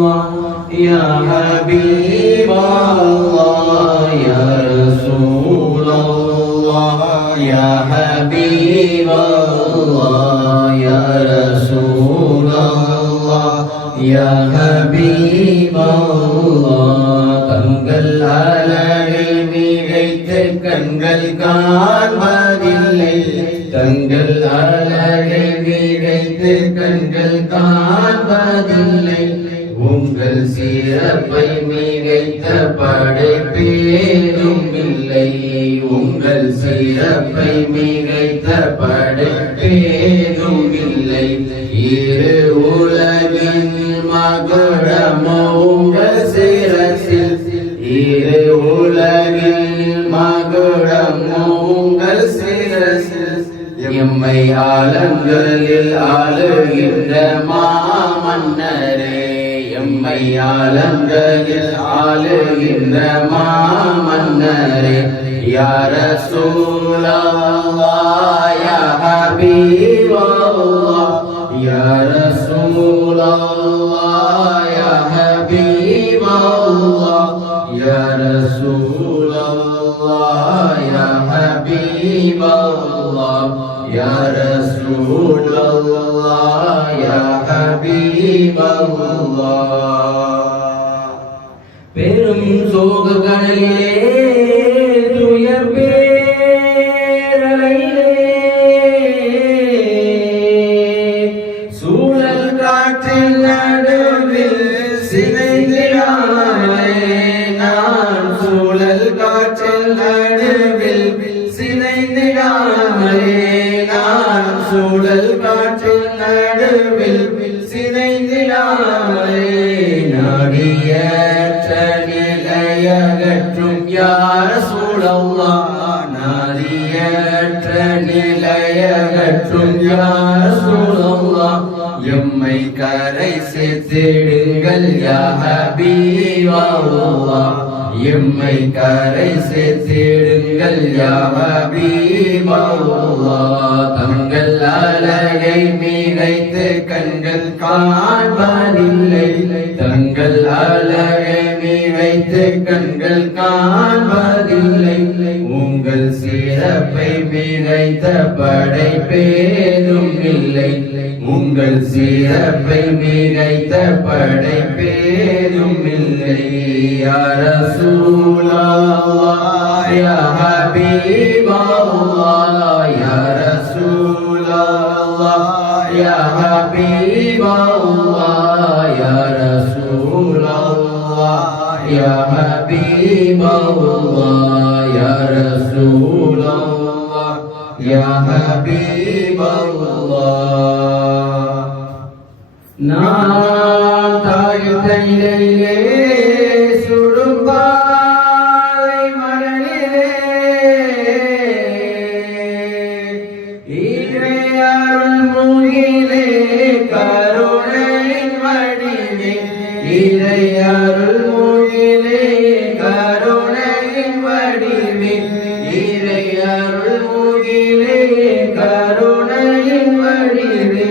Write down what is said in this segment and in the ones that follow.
يا حبيب الله يا رسول الله يا حبيب الله يا رسول الله يا حبيب الله தங்கள் அழகை மிகைத்து கண்கள் காண்பதில்லை தங்கள் அழகை மிகைத்து கண்கள் காண்பதில்லை உங்கள் சிறப்பை மிகைத்த படைப்பேதும் இல்லை உங்கள் சிறப்பை மிகைத்த படைப்பேதும் இல்லை இரு உலகின் மகுடமோ உங்கள் சிரசில் இரு உலகின் மகுடமோ உங்கள் சிரசில் எம்மை ஆலங்களில் ஆளுகின்ற மாமன்னரே எம்மை ஆலங்களில் ஆளுகின்ற மாமன்னரே யா ரசூலல்லாஹ் யா ஹபீபல்லாஹ் யா ரசூலல்லாஹ் யா ஹபீபல்லாஹ் யா ரசூலல்லாஹ் யா ஹபீபல்லாஹ் யா ரசூலல்லாஹ் யா ஹபீபல்லாஹ் பெரும் சோக கடலிலே துயர் பேரலையிலே சூழல் காற்றின் நடுவில் சிதைந்திடாமலே நான் சூழல் காற்றின் நடுவில் சிதைந்திடாமலே நான் சூழல் காற்றின் நடுவில் சிதைந்திடாமலே நாடியற்ற நிலையகற்றும் யா ரசூலல்லாஹ் நாடியற்ற நிலையகற்றும் யா ரசூலல்லாஹ் எம்மை கரை சேர்த்திடுங்கள் யா ஹபீபல்லாஹ் எம்மை கரை சேர்த்திடுங்கள் யா ஹபீபல்லாஹ் தங்கள் அழகை மிகைத்து கண்கள் காண்பதில்லை தங்கள் அழகை மிகைத்து கண்கள் காண்பதில்லை உங்கள் சிறப்பை மிகைத்த படைப்பேதும் இல்லை உங்கள் சிறப்பை மிகைத்த படைப்பேதும் இல்லை யா ரசூலல்லாஹ் யா ஹபீபல்லாஹ் யா ரசூலல்லாஹ் யா ஹபீபல்லாஹ் யா ரசூலல்லாஹ் யா ஹபீபல்லாஹ் யா ரசூலல்லாஹ் யா ஹபீபல்லாஹ் நான் தாயத்தையிலே சுடும் பாலை மணலிலே இறையருள் மூகிலே கருணையின் வடிவே இறையருள் மூகிலே கருணையின் வடிவே இறையருள் மூகிலே கருணையின் வடிவே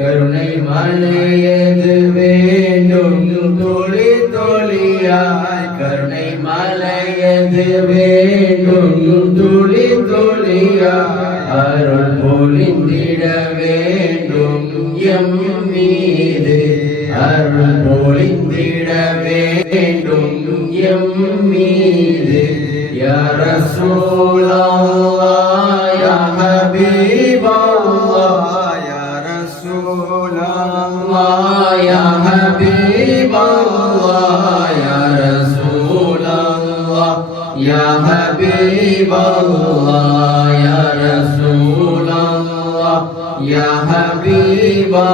கருணை மலையது வேண்டும் துளி துளியாய் கருணை மலையது வேண்டும் துளி துளியாய் அருள் பொழிந்திட வேண்டும் எம் மீது அருள் பொழிந்திட வேண்டும் எம் மீது யா ரசூலல்லாஹ் யா ஹபீபல்லாஹ் யா ரசூலல்லாஹ் யா ஹபீபல்லாஹ் யா ரசூலல்லாஹ் யா ஹபீபல்லாஹ் யா ரசூலல்லாஹ் யா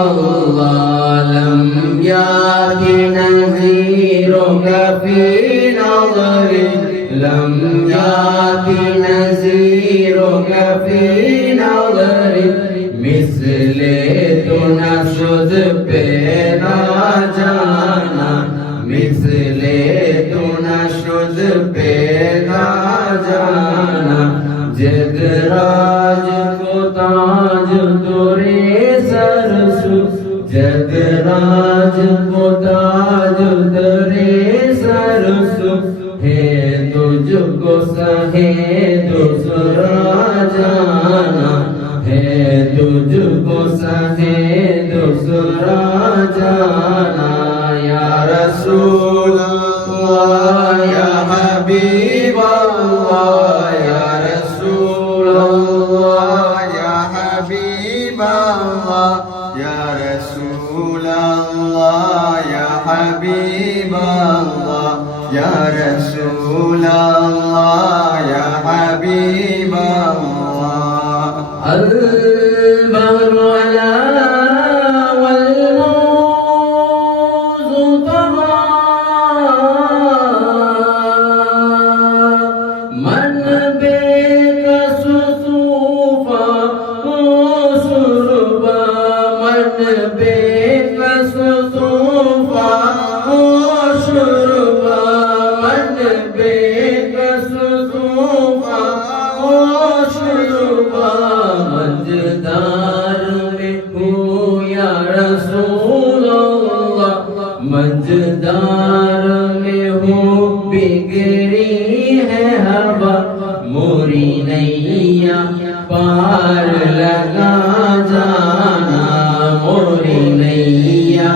ஹபீபல்லாஹ் லம் யாதி நஸீருக ஃபீ நظرி லம் யாதி நஸீருக ஃபீ நظرி मिसले तो न शुद्ध पे ना जाना मिसले तो न शुद्ध पे ना जाना जगराज को ताज तोरे सरसु जगराज को ताज उतरे सरसु है तुझको सहे दूसरा जाना है तुझको सहे दूसरा जाना या रसूल अल्लाह या हबीब अल्लाह या रसूल अल्लाह या हबीब अल्लाह या रसूल अल्लाह या हबीब अल्लाह या रसूल अल्लाह या हबीब अल्लाह البر على والموز طغى من بك سطوفا وشربا من بك سطوفا وشربا من بك سطوفا وشربا मजदार में हूँ या रसूल अल्लाह मजदार में हूँ बिगड़ी है हवा मोरी नैया पार लगा जाना मोरी नैया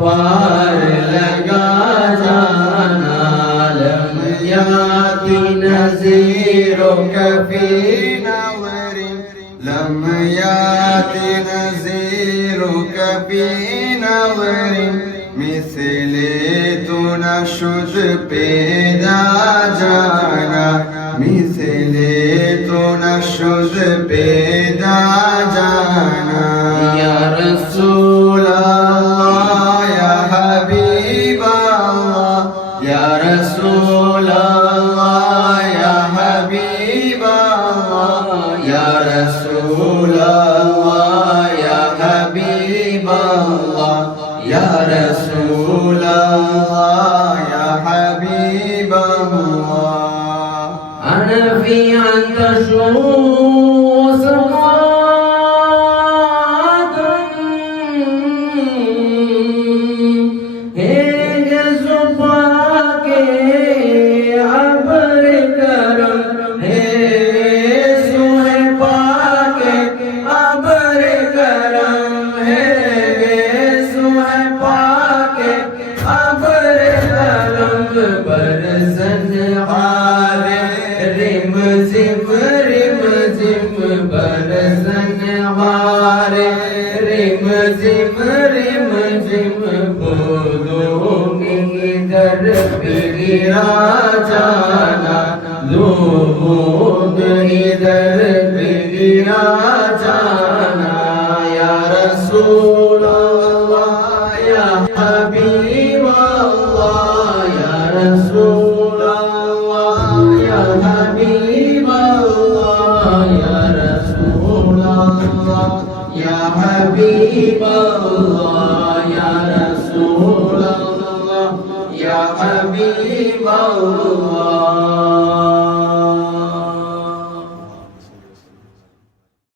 पार लगा जाना लम याति नज़ीरो कफी لم يات نذيرك في نظر مثل تنشد پیدا جانا مثل تنشد پیدا جانا یا رسول اللہ یا حبیب اللہ یا رسول اللہ یا حبیب اللہ یا رسول اللہ یا حبیب اللہ یا رسول اللہ یا حبیب اللہ انا فی انت سقات ہے زبا کے عبر کرم ہے बरसन हारे रिम जिम बरसन हारे रिम जिम बूंदों इधर गिरा जाना दो बूंद इधर गिरा जाना या रसूल अल्लाह या हबीब अल्लाह या रसूल अल्लाह या हबीब अल्लाह या रसूल अल्लाह या हबीब अल्लाह या रसूल अल्लाह या हबीब अल्लाह